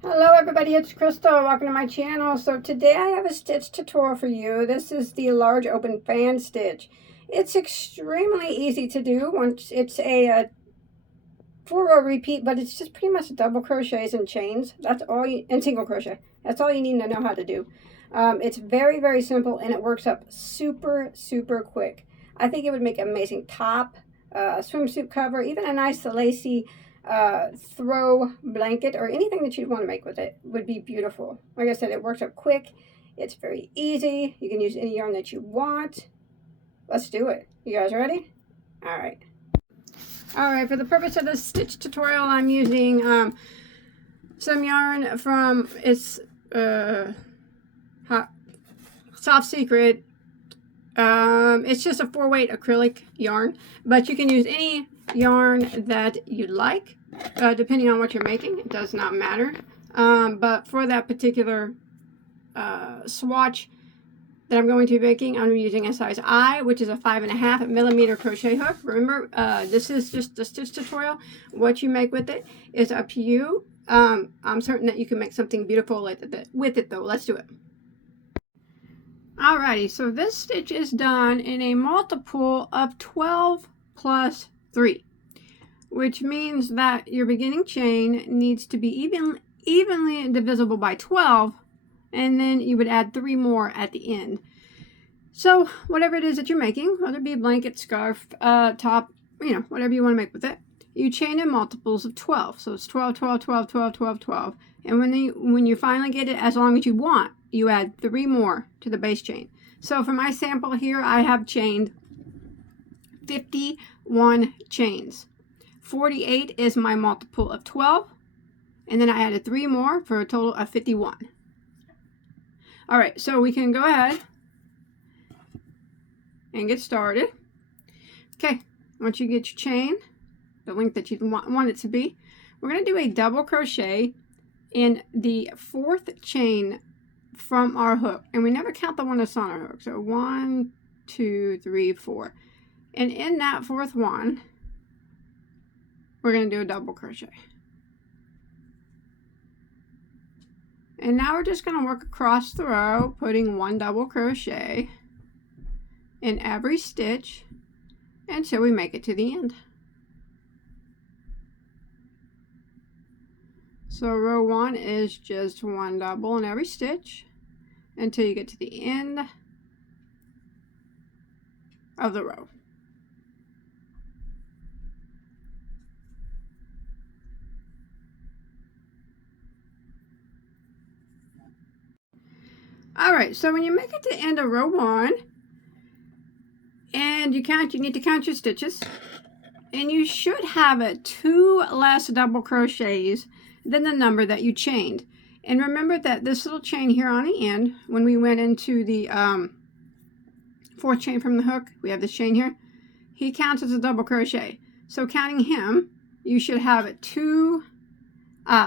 Hello everybody, it's Crystal. Welcome to my channel. So today I have a stitch tutorial for you. This is the large open fan stitch. It's extremely easy to do. Once it's a 4-row repeat, but it's just pretty much double crochets and chains. That's all you, and single crochet. That's all you need to know how to do. It's very, very simple and it works up super, super quick. I think it would make an amazing top, swimsuit cover, even a nice lacy throw blanket or anything that you'd want to make with it would be beautiful. Like I said, it works up quick. It's very easy. You can use any yarn that you want. Let's do it. You guys ready? All right. All right, for the purpose of this stitch tutorial, I'm using some yarn from Soft Secret. It's just a 4-weight acrylic yarn, but you can use any yarn that you like, depending on what you're making. It does not matter. But for that particular swatch that I'm going to be making, I'm using a size I, which is a 5.5mm crochet hook. Remember, this is just a stitch tutorial. What you make with it is up to you. I'm certain that you can make something beautiful with it though. Let's do it. Alrighty, so this stitch is done in a multiple of 12 plus 3, which means that your beginning chain needs to be evenly divisible by 12, and then you would add 3 more at the end. So whatever it is that you're making, whether it be a blanket, scarf, top, whatever you want to make with it, you chain in multiples of 12. So it's 12, 12, 12, 12, 12, 12. And when you finally get it as long as you want, you add 3 more to the base chain. So for my sample here, I have chained 51 chains. 48 is my multiple of 12, and then I added 3 more for a total of 51. All right, so we can go ahead and get started. Okay, once you get your chain, the length that you want it to be, we're going to do a double crochet in the 4th chain from our hook, and we never count the one that's on our hook. So 1, 2, 3, 4, and in that 4th one, we're going to do a double crochet. And now we're just going to work across the row, putting 1 double crochet in every stitch until we make it to the end. So row 1 is just 1 double in every stitch until you get to the end of the row. All right, so when you make it to the end of row 1 and you need to count your stitches, and you should have 2 less double crochets than the number that you chained. And remember that this little chain here on the end, when we went into the 4th chain from the hook, we have this chain here, he counts as a double crochet. So counting him, you should have 2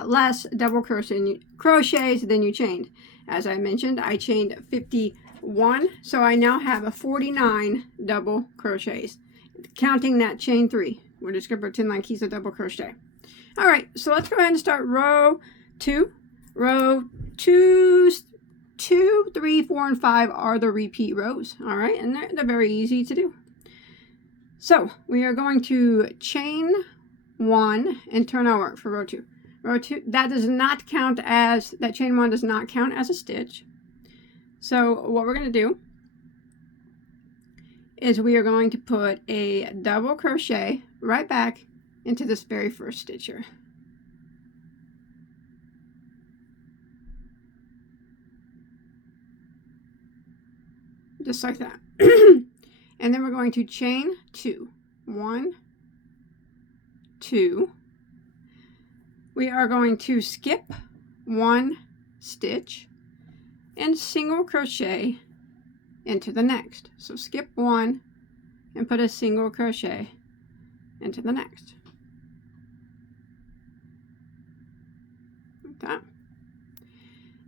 less double crochets than you chained. As I mentioned, I chained 51, so I now have 49 double crochets. Counting that chain 3, we're just going to pretend like he's a double crochet. All right, so let's go ahead and start row 2. Row 2, 3, 4, and 5 are the repeat rows. All right, and they're very easy to do. So we are going to chain 1 and turn over for row 2. Row 2, that chain 1 does not count as a stitch. So what we're going to do is we are going to put a double crochet right back into this very first stitch here. Just like that. And then we're going to chain 2. 1, 2. We are going to skip 1 stitch and single crochet into the next. So skip 1 and put a single crochet into the next. Like that.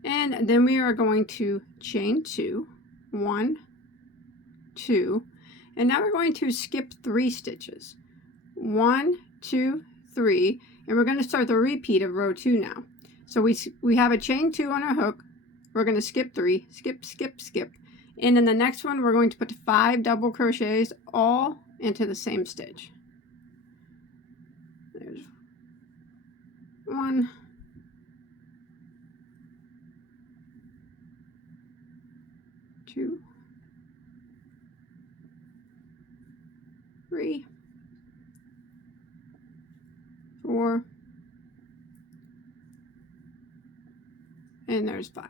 And then we are going to chain 2. 1, 2, and now we're going to skip 3 stitches. 1, 2, 3, and we're going to start the repeat of row 2 now. So we have a chain 2 on our hook. We're going to skip 3, skip, skip, skip. And in the next one, we're going to put 5 double crochets all into the same stitch. There's 1, 2, 3, 4, and there's 5.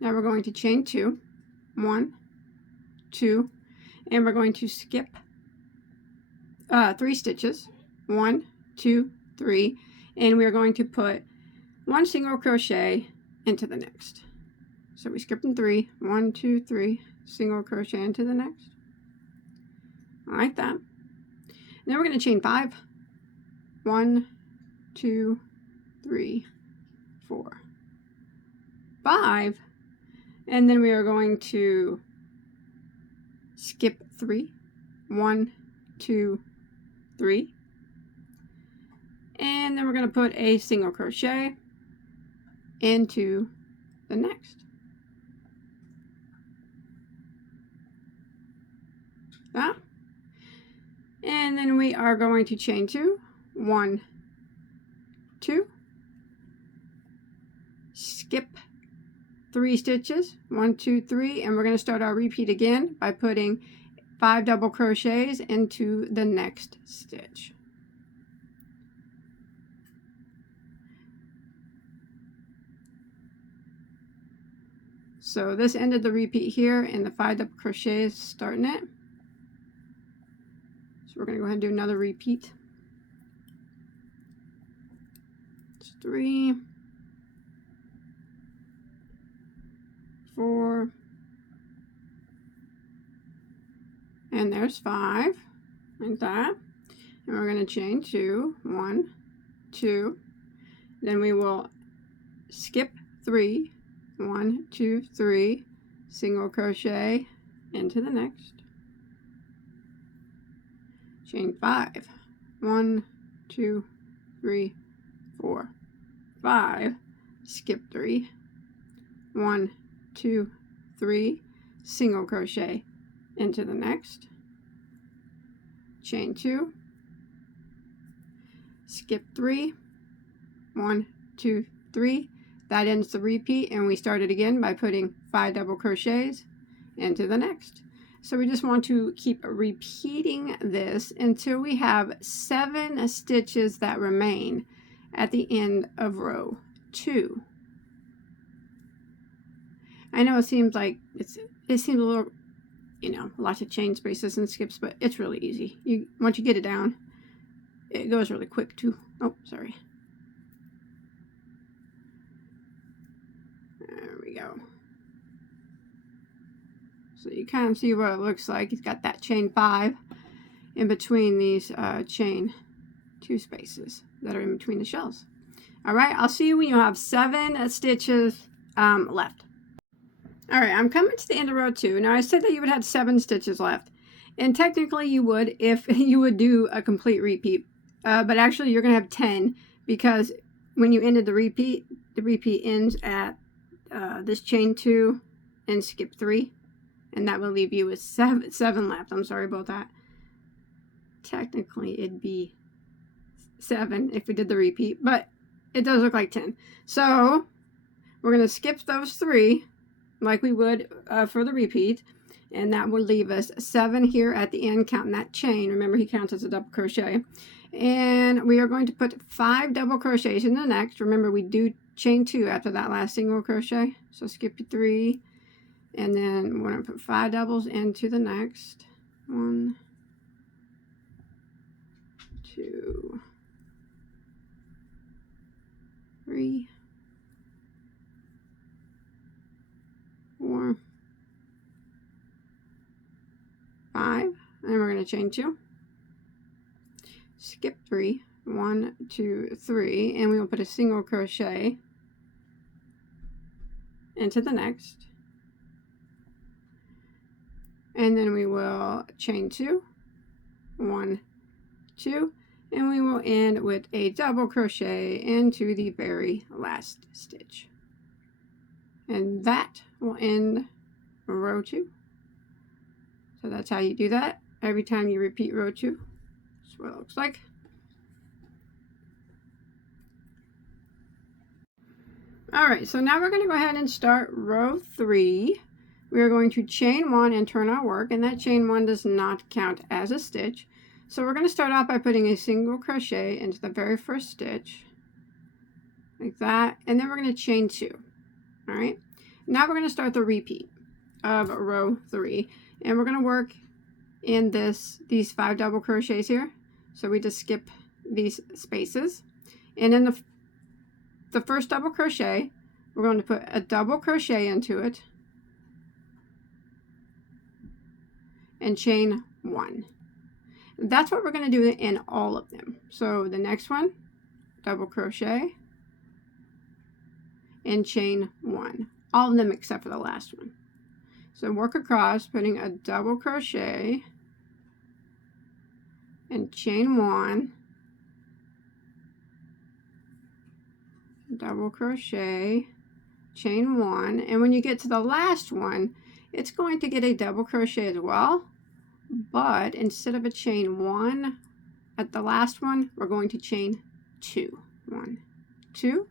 Now we're going to chain 2, 1, 2, and we're going to skip 3 stitches, 1, 2, 3, and we're going to put 1 single crochet into the next. So we skipped in 3, 1, 2, 3, single crochet into the next, like that. And then we're going to chain 5, 1, 2, 3, 4, 5, and then we are going to skip 3, 1, 2, 3, and then we're going to put a single crochet into the next. That. And then we are going to chain 2, 1, 2, skip 3 stitches, 1, 2, 3, and we're going to start our repeat again by putting 5 double crochets into the next stitch. So this ended the repeat here, and the 5 double crochets starting it. So we're going to go ahead and do another repeat. It's 3, 4, and there's 5, like that. And we're going to chain 2, 1, 2. Then we will skip 3, 1, 2, 3, single crochet into the next. Chain 5, 1, 2, 3, 4, 5, skip 3, 1, 2, 3, single crochet into the next, chain 2, skip 3, 1, 2, 3, that ends the repeat, and we start it again by putting 5 double crochets into the next. So we just want to keep repeating this until we have 7 stitches that remain at the end of row 2. I know it seems like it seems a little, lots of chain spaces and skips, but it's really easy. Once you get it down, it goes really quick too. Oh, sorry. There we go. So you kind of see what it looks like. It's got that chain 5 in between these chain 2 spaces that are in between the shells. All right, I'll see you when you have 7 stitches left. All right, I'm coming to the end of row 2. Now I said that you would have 7 stitches left, and technically you would if you would do a complete repeat, but actually you're going to have 10 because when you ended the repeat ends at this chain 2 and skip 3. And that will leave you with 7 left. I'm sorry about that. Technically, it'd be 7 if we did the repeat, but it does look like 10. So we're going to skip those 3 like we would for the repeat, and that will leave us 7 here at the end, counting that chain. Remember, he counts as a double crochet. And we are going to put 5 double crochets in the next. Remember, we do chain 2 after that last single crochet. So skip 3. And then we're going to put 5 doubles into the next. 1, 2, 3, 4, 5. And then we're going to chain 2. Skip 3. 1, 2, 3. And we will put a single crochet into the next. And then we will chain 2, 1, 2, and we will end with a double crochet into the very last stitch, and that will end row 2. So that's how you do that. Every time you repeat row 2, that's what it looks like. Alright, so now we're going to go ahead and start row 3. We are going to chain 1 and turn our work, and that chain 1 does not count as a stitch. So we're going to start off by putting a single crochet into the very first stitch, like that, and then we're going to chain 2. Alright, now we're going to start the repeat of row 3, and we're going to work in these 5 double crochets here. So we just skip these spaces, and in the first double crochet, we're going to put a double crochet into it and chain 1. That's what we're going to do in all of them. So the next one, double crochet and chain 1, all of them except for the last one. So work across, putting a double crochet and chain 1, double crochet, chain 1, and when you get to the last one, it's going to get a double crochet as well, but instead of a chain 1 at the last one, we're going to chain 2. 1, 2,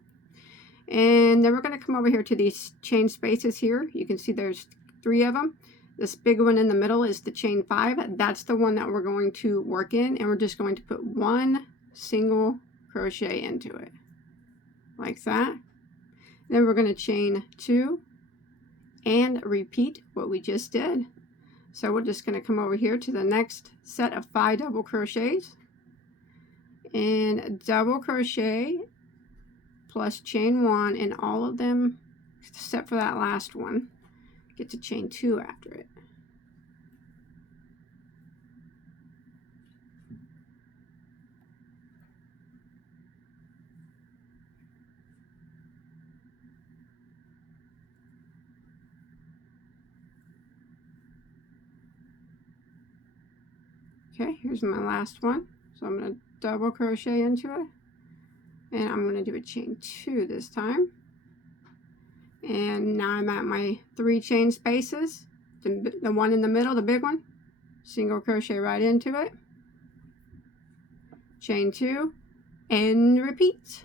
and then we're going to come over here to these chain spaces here. You can see there's 3 of them. This big one in the middle is the chain 5. That's the one that we're going to work in, and we're just going to put 1 single crochet into it, like that. Then we're going to chain 2 and repeat what we just did. So we're just going to come over here to the next set of 5 double crochets and double crochet plus chain 1 in all of them except for that last one. Get to chain 2 after it. Okay, here's my last one. So I'm going to double crochet into it, and I'm going to do a chain 2 this time. And now I'm at my 3 chain spaces. The one in the middle, the big one, single crochet right into it, chain 2, and repeat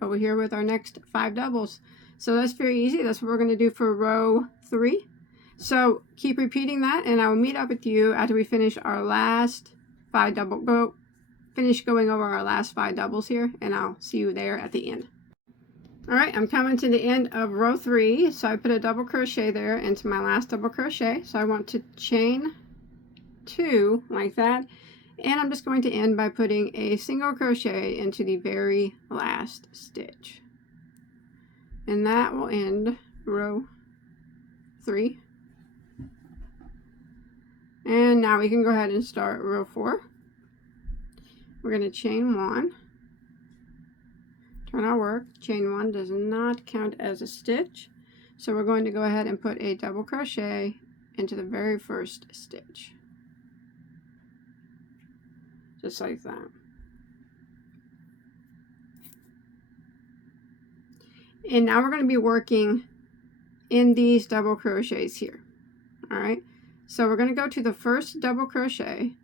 over here with our next 5 doubles. So that's very easy. That's what we're going to do for row 3. So keep repeating that, and I will meet up with you after we finish our last 5 double. Finish going over our last 5 doubles here, and I'll see you there at the end. All right, I'm coming to the end of row 3. So I put a double crochet there into my last double crochet. So I want to chain 2 like that, and I'm just going to end by putting a single crochet into the very last stitch, and that will end row 3. And now we can go ahead and start row 4. We're going to chain 1, turn our work. Chain 1 does not count as a stitch, so we're going to go ahead and put a double crochet into the very first stitch, just like that. And now we're going to be working in these double crochets here. All right, so we're going to go to the first double crochet,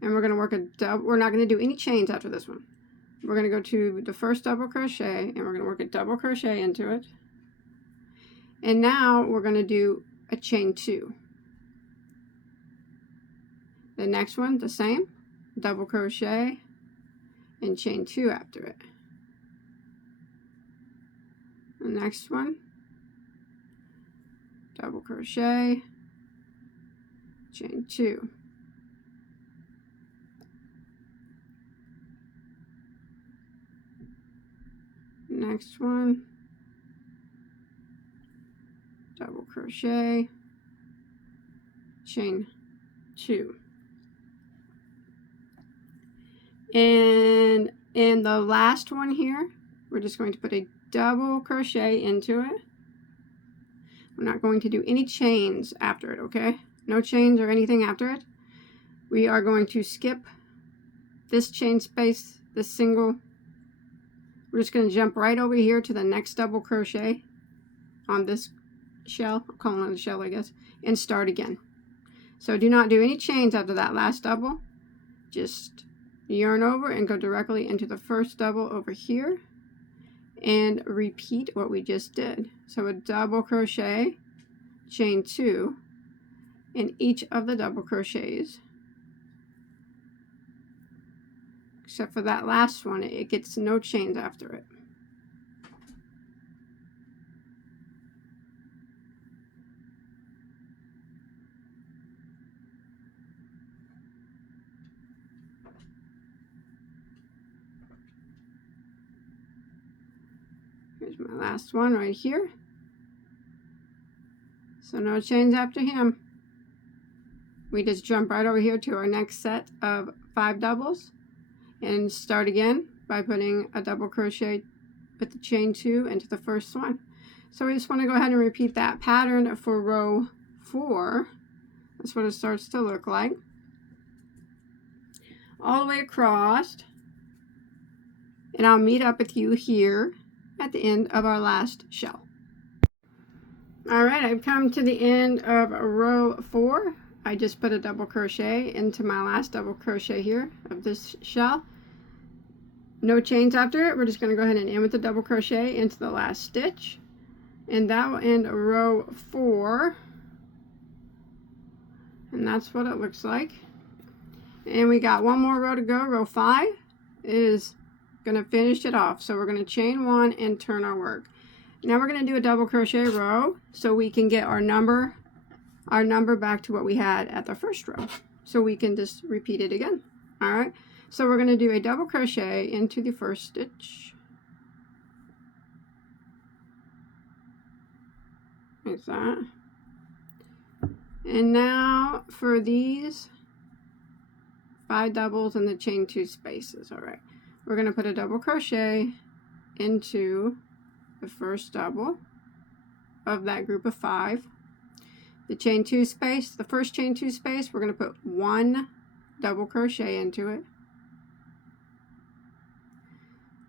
and we're going to work a double. We're not going to do any chains after this one. We're going to go to the first double crochet, and we're going to work a double crochet into it, and now we're going to do a chain 2. The next one, the same, double crochet and chain 2 after it. The next one, double crochet, chain 2. Next one, double crochet, chain 2. And in the last one here, we're just going to put a double crochet into it. We're not going to do any chains after it, okay? No chains or anything after it. We are going to skip this chain space, this single, we're just going to jump right over here to the next double crochet on this shell, I'll call it a shell, I guess, and start again. So do not do any chains after that last double. Just yarn over and go directly into the first double over here and repeat what we just did. So a double crochet, chain 2 in each of the double crochets, except for that last one, it gets no chains after it. Here's my last one right here. So no chains after him. We just jump right over here to our next set of 5 doubles and start again by putting a double crochet with the chain 2 into the first one. So we just want to go ahead and repeat that pattern for row 4. That's what it starts to look like. All the way across. And I'll meet up with you here at the end of our last shell. Alright, I've come to the end of row 4. I just put a double crochet into my last double crochet here of this shell. No chains after it. We're just going to go ahead and end with the double crochet into the last stitch. And that will end row 4. And that's what it looks like. And we got one more row to go. Row 5 is going to finish it off. So we're going to chain 1 and turn our work. Now we're going to do a double crochet row so we can get our number back to what we had at the first row. So we can just repeat it again. Alright, so we're going to do a double crochet into the first stitch. Like that. And now for these 5 doubles in the chain 2 spaces. Alright, we're going to put a double crochet into the first double of that group of 5. The chain 2 space, the first chain 2 space, we're going to put 1 double crochet into it.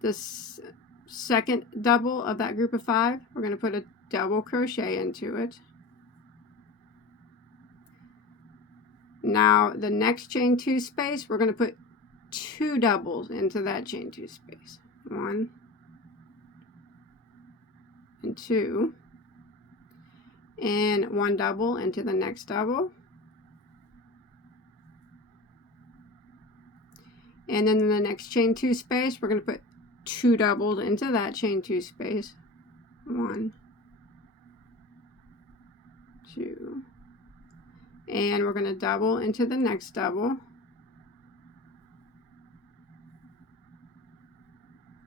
The second double of that group of 5, we're going to put a double crochet into it. Now the next chain 2 space, we're going to put 2 doubles into that chain 2 space. 1 and 2, and 1 double into the next double, and then in the next chain 2 space we're going to put 2 doubles into that chain 2 space. 1, 2, and we're going to double into the next double,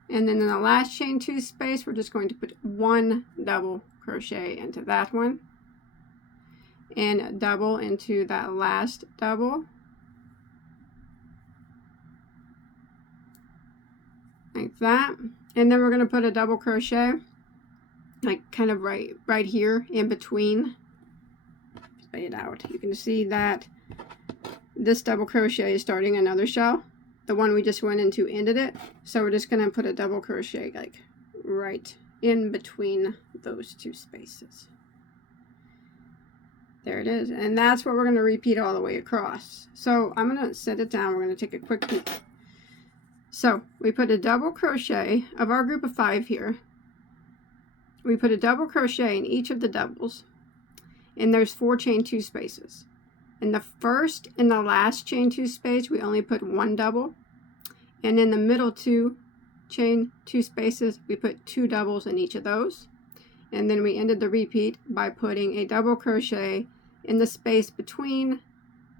and then in the last chain 2 space we're just going to put 1 double crochet into that one and double into that last double, like that. And then we're going to put a double crochet like kind of right here in between. Lay it out. You can see that this double crochet is starting another shell. The one we just went into ended it, so we're just going to put a double crochet like right in between those 2 spaces. There it is, and that's what we're going to repeat all the way across. So I'm going to set it down. We're going to take a quick peek. So we put a double crochet of our group of 5 here. We put a double crochet in each of the doubles, and there's 4 chain 2 spaces. In the first and the last chain 2 space, we only put 1 double. And in the middle 2 chain 2 spaces, we put 2 doubles in each of those. And then we ended the repeat by putting a double crochet in the space between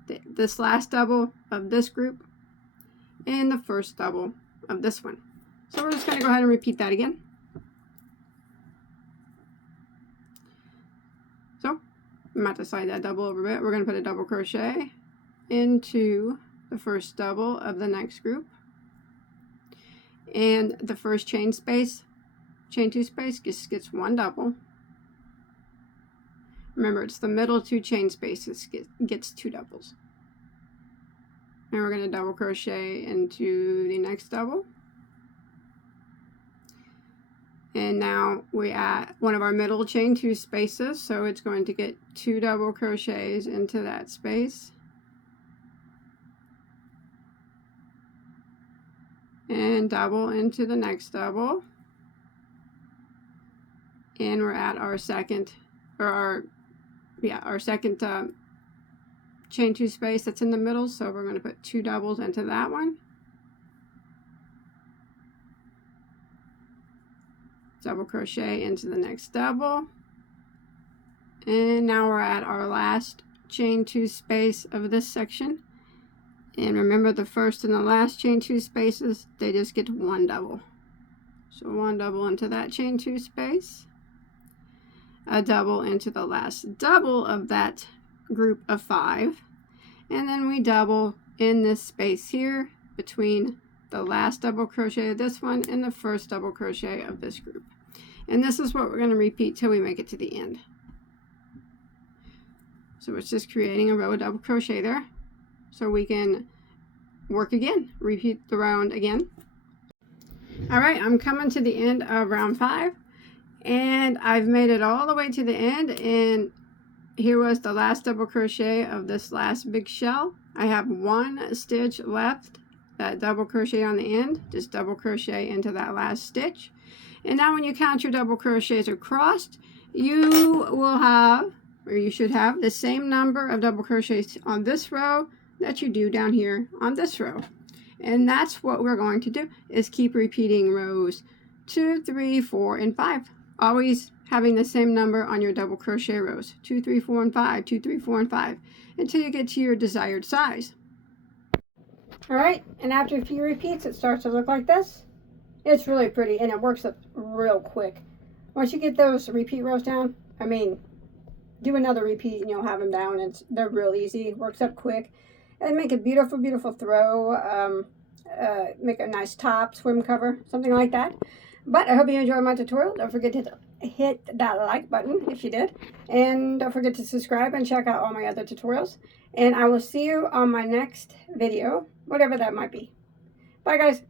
this last double of this group and the first double of this one. So we're just going to go ahead and repeat that again. So I'm about to slide that double over a bit. We're going to put a double crochet into the first double of the next group, and the first chain 2 space just gets 1 double. Remember, it's the middle 2 chain spaces gets 2 doubles. and we're going to double crochet into the next double. And now we add one of our middle chain 2 spaces, so it's going to get 2 double crochets into that space. And double into the next double. And we're at our second, or our second chain 2 space that's in the middle, so we're going to put 2 doubles into that one. Double crochet into the next double, and now we're at our last chain 2 space of this section. And remember, the first and the last chain 2 spaces, they just get 1 double. So 1 double into that chain 2 space, a double into the last double of that group of 5, and then we double in this space here between the last double crochet of this one and the first double crochet of this group. And this is what we're going to repeat till we make it to the end. So it's just creating a row of double crochet there, so we can work again, repeat the round again. All right, I'm coming to the end of round 5, and I've made it all the way to the end, and here was the last double crochet of this last big shell. I have 1 stitch left, that double crochet on the end, just double crochet into that last stitch. And now when you count your double crochets across, you will have, or you should have, the same number of double crochets on this row that you do down here on this row. And that's what we're going to do, is keep repeating rows 2, 3, 4, and 5. Always having the same number on your double crochet rows, 2, 3, 4, and 5, 2, 3, 4, and 5, until you get to your desired size. All right, and after a few repeats, it starts to look like this. It's really pretty, and it works up real quick. Once you get those repeat rows down, I mean, do another repeat and you'll have them down. They're real easy, works up quick, and make a beautiful, beautiful throw. Make a nice top, swim cover, something like that. But I hope you enjoyed my tutorial. Don't forget to hit that like button if you did, and don't forget to subscribe and check out all my other tutorials. And I will see you on my next video, whatever that might be. Bye, guys.